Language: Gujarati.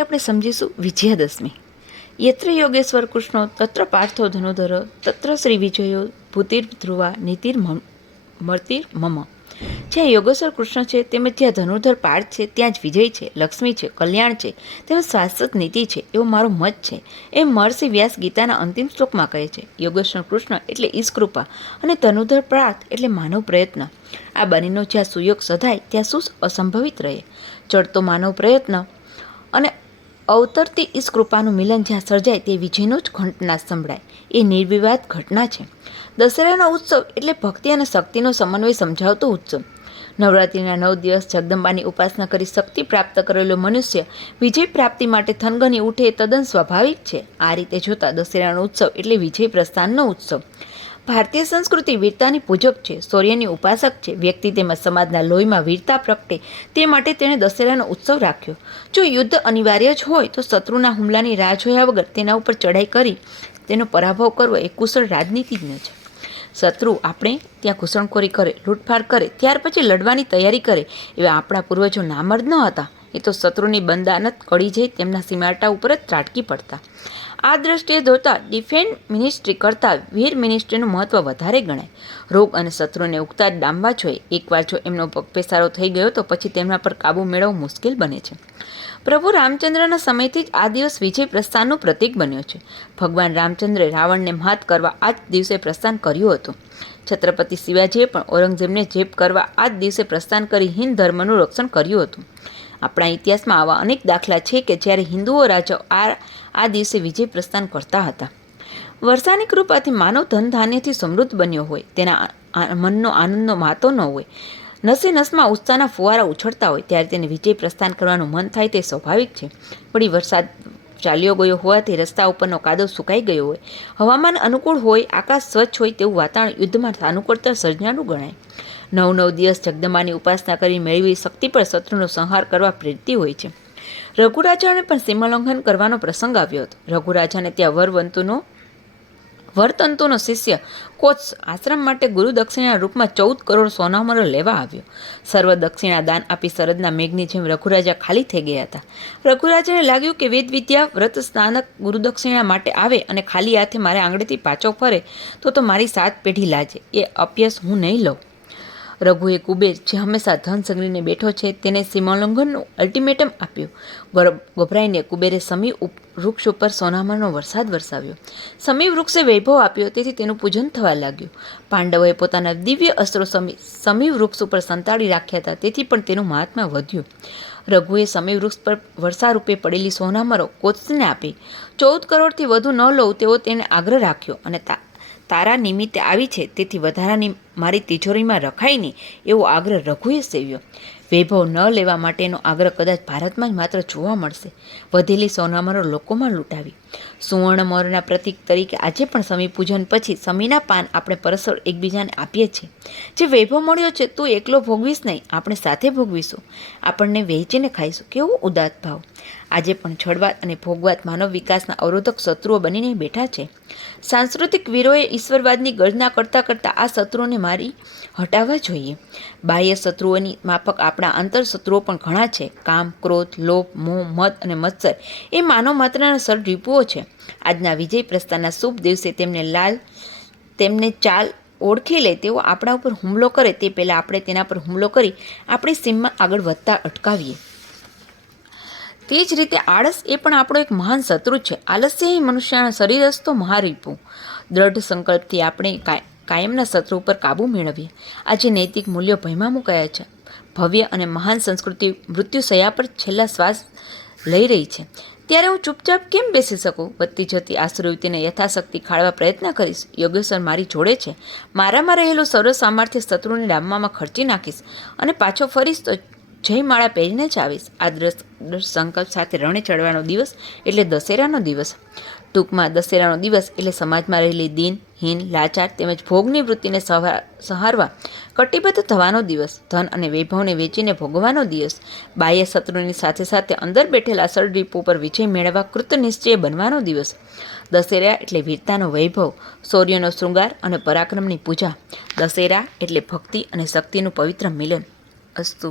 આપણે સમજીશું વિજયાદશમી. યત્ર યોગેશ્વર કૃષ્ણો તત્ર પાર્થો ધનુધર તત્ર શ્રી વિજયો ભૂતિર ધ્રુવા નીતિર મર્તિર મમ. જ્યાં યોગેશ્વર કૃષ્ણ છે તેમજ જ્યાં ધનુર્ધર પાર્થ છે ત્યાં જ વિજય છે, લક્ષ્મી છે, કલ્યાણ છે, તેમજ શાશ્વત નીતિ છે એવો મારો મત છે. એમ મહર્ષિ વ્યાસ ગીતાના અંતિમ શ્લોકમાં કહે છે. યોગેશ્વર કૃષ્ણ એટલે ઈશકૃપા અને ધનુર્ધર પાર્થ એટલે માનવ પ્રયત્ન. આ બંનેનો જ્યાં સુયોગ સધાય ત્યાં શું અસંભવિત રહે. ચડતો માનવ પ્રયત્ન અને અવતરતી ઈશ કૃપાનું મિલન જ્યાં સર્જાય તે વિજયનો જ ઘંટનાદ સંભળાય. એ નિર્વિવાદ ઘટના છે. દશેરાનો ઉત્સવ એટલે ભક્તિ અને શક્તિનો સમન્વય સમજાવતો ઉત્સવ. નવરાત્રિના 9 દિવસ જગદંબાની ઉપાસના કરી શક્તિ પ્રાપ્ત કરેલો મનુષ્ય વિજય પ્રાપ્તિ માટે થનગની ઉઠે એ તદ્દન સ્વાભાવિક છે. આ રીતે જોતા દશેરાનો ઉત્સવ એટલે વિજય પ્રસ્થાનનો ઉત્સવ. ભારતીય સંસ્કૃતિ વીરતાની પૂજક છે, શૌર્યની ઉપાસક છે. વ્યક્તિ તેમજ સમાજના લોહીમાં વીરતા પ્રગટે તે માટે તેણે દશેરાનો ઉત્સવ રાખ્યો. જો યુદ્ધ અનિવાર્ય જ હોય તો શત્રુના હુમલાની રાહ જોયા વગર તેના ઉપર ચડાઈ કરી તેનો પરાભવ કરવો એ કુશળ રાજનીતિજ્ઞ છે. શત્રુ આપણે ત્યાં ઘૂસણખોરી કરે, લૂંટફાટ કરે, ત્યાર પછી લડવાની તૈયારી કરે એવા આપણા પૂર્વજો નામર્દ ન હતા. એ તો શત્રુની બંદાનત કડી જઈ તેમના સીમાટા ઉપર જ ત્રાટકી પડતા. આ દ્રષ્ટિએ જોતા ડિફેન્સ મિનિસ્ટ્રી કરતાં વીર મિનિસ્ટ્રીનું મહત્ત્વ વધારે ગણાય. રોગ અને શત્રુને ઉગતા જ ડામવા જોઈએ. એકવાર જો એમનો પગપેસારો થઈ ગયો તો પછી તેમના પર કાબૂ મેળવવો મુશ્કેલ બને છે. પ્રભુ રામચંદ્રના સમયથી જ આ દિવસ વિજય પ્રસ્થાનનું પ્રતીક બન્યો છે. ભગવાન રામચંદ્રે રાવણને માત કરવા આ જ દિવસે પ્રસ્થાન કર્યું હતું. છત્રપતિ શિવાજીએ પણ ઔરંગઝેબને જેબ કરવા આ જ દિવસે પ્રસ્થાન કરી હિન્દ ધર્મનું રક્ષણ કર્યું હતું. આપણા ઇતિહાસમાં આવા અનેક દાખલા છે કે જ્યારે હિન્દુઓ રાજાઓ આ દિવસે વિજય પ્રસ્થાન કરતા હતા. વર્ષાની કૃપાથી માનવ ધન ધાન્યથી સમૃદ્ધ બન્યો હોય, તેના મનનો આનંદનો માતો ન હોય, નસે નસમાં ઉત્સાહના ફુવારા ઉછળતા હોય ત્યારે તેને વિજય પ્રસ્થાન કરવાનું મન થાય તે સ્વાભાવિક છે. વળી વરસાદ ચાલ્યો ગયો હોવાથી રસ્તા ઉપરનો કાદવ સુકાઈ ગયો હોય, હવામાન અનુકૂળ હોય, આકાશ સ્વચ્છ હોય તેવું વાતાવરણ યુદ્ધમાં અનુકૂળતા સર્જનારું ગણાય. 9 દિવસ જગદંબાની ઉપાસના કરી મેળવી શક્તિ પર શત્રુનો સંહાર કરવા પ્રેરતી હોય છે. રઘુરાજાને પણ સીમોલ્લંઘન કરવાનો પ્રસંગ આવ્યો હતો. રઘુરાજાને ત્યાં વરતંતુનો શિષ્ય કોત્સ આશ્રમ માટે ગુરુ દક્ષિણાના રૂપમાં 14 કરોડ સોનામરો લેવા આવ્યો. સર્વ દક્ષિણા દાન આપી શરદના મેઘની જેમ રઘુરાજા ખાલી થઈ ગયા હતા. રઘુરાજાને લાગ્યું કે વેદ વિદ્યા વ્રત સ્નાનક ગુરુ દક્ષિણા માટે આવે અને ખાલી હાથે મારા આંગળીથી પાછો ફરે તો મારી 7 પેઢી લાજે. એ અપયસ હું નહીં લઉં. રઘુએ કુબેર, જે હંમેશા ધન સંગ્રહીને બેઠો છે, તેને સીમોલ્લંઘનનું અલ્ટિમેટમ આપ્યું. ગભરાઈને કુબેરે સમી વૃક્ષ ઉપર સોનામરનો વરસાદ વરસાવ્યો. સમી વૃક્ષે વૈભવ આપ્યો, તેથી તેનું પૂજન થવા લાગ્યું. પાંડવોએ પોતાના દિવ્ય અસ્ત્રો સમી વૃક્ષ ઉપર સંતાડી રાખ્યા હતા, તેથી પણ તેનું મહાત્મ્ય વધ્યું. રઘુએ સમી વૃક્ષ પર વર્ષારૂપે પડેલી સોનામરો કોત્સને આપી. 14 કરોડથી વધુ ન લઉં તેવો તેને આગ્રહ રાખ્યો અને તારા નિમિત્તે આવી છે, તેથી વધારાની મારી તિજોરીમાં રખાય નહીં એવો આગ્રહ રઘુએ સેવ્યો. વૈભવ ન લેવા માટેનો આગ્રહ કદાચ ભારતમાં જ માત્ર જોવા મળશે. વધેલી સોનામરો લોકોમાં લૂંટાવી. સુવર્ણમોરના પ્રતીક તરીકે આજે પણ સમી પૂજન પછી સમીના પાન આપણે પરસ્પર એકબીજાને આપીએ છીએ. જે વૈભવ મળ્યો છે તું એકલો ભોગવીશ નહીં, આપણે સાથે ભોગવીશું. આપણને વહેંચીને ખાઈશું. કેવો ઉદાત્ત ભાવ! આજે પણ છળવાદ અને ભોગવાદ માનવ વિકાસના અવરોધક શત્રુઓ બનીને બેઠા છે. સાંસ્કૃતિક વીરોએ ઈશ્વરવાદની ગર્જના કરતાં કરતાં આ શત્રુઓને મારી હટાવવા જોઈએ. બાહ્ય શત્રુઓની માફક આપણા આંતર શત્રુઓ પણ ઘણા છે. કામ, ક્રોધ, લોભ, મોહ, મદ અને મત્સર એ માનવ માત્રના સર્વરીપુઓ છે. આજના વિજય પ્રસ્થાનના શુભ દિવસે તેમને ચાલ ઓળખી લે તેઓ આપણા ઉપર હુમલો કરે તે પહેલાં આપણે તેના પર હુમલો કરી આપણી સીમમાં આગળ વધતા અટકાવીએ. તે જ રીતે આળસ એ પણ આપણો એક મહાન શત્રુ છે. આલસ્ય એ મનુષ્યના શરીરસ્થ મહારીપું. દ્રઢ સંકલ્પથી આપણે કાયમના શત્રુ ઉપર કાબૂ મેળવીએ. આજે નૈતિક મૂલ્યો ભયમાં મુકાયા છે. ભવ્ય અને મહાન સંસ્કૃતિ મૃત્યુશયા પર છેલ્લા શ્વાસ લઈ રહી છે. ત્યારે હું ચૂપચાપ કેમ બેસી શકું? વધતી જતી આશ્રયુતિને યથાશક્તિ ખાળવા પ્રયત્ન કરીશ. યોગેશ્વર મારી જોડે છે. મારામાં રહેલું સર્વ સામર્થ્ય શત્રુની ડામવામાં ખર્ચી નાખીશ અને પાછો ફરીશ તો જયમાળા પહેરીને જ આવીશ. આ દ્રઢ સંકલ્પ સાથે રણે ચડવાનો દિવસ એટલે દશેરાનો દિવસ. ટૂંકમાં દશેરાનો દિવસ એટલે સમાજમાં રહેલી દીન, હીન, લાચાર તેમજ ભોગની વૃત્તિને સહારવા કટિબદ્ધ થવાનો દિવસ. ધન અને વૈભવને વેચીને ભોગવાનો દિવસ. બાહ્ય શત્રુની સાથે સાથે અંદર બેઠેલા સર્વરીપો પર વિજય મેળવવા કૃતનિશ્ચય બનવાનો દિવસ. દશેરા એટલે વીરતાનો વૈભવ, શૌર્યનો શૃંગાર અને પરાક્રમની પૂજા. દશેરા એટલે ભક્તિ અને શક્તિનું પવિત્ર મિલન. અસ્તુ.